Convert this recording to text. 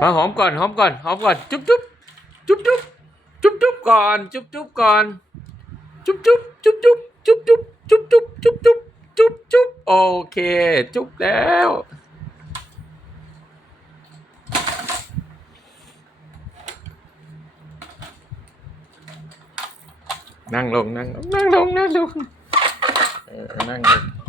มาหอมก่อนหอมก่อนหอมก่อนจุ๊บจุ๊บจุ๊บจุ๊บจุ๊บจุ๊บก่อนจุ๊บจุ๊บก่อนจุ๊บจุ๊บจุ๊บจุ๊บจุ๊บจุ๊บจุ๊บจุ๊บจุ๊บจุ๊บจุ๊บจุ๊บโอเคจุ๊บแล้วนั่งลงนั่งลงนั่งลงนั่งลงนั่งลง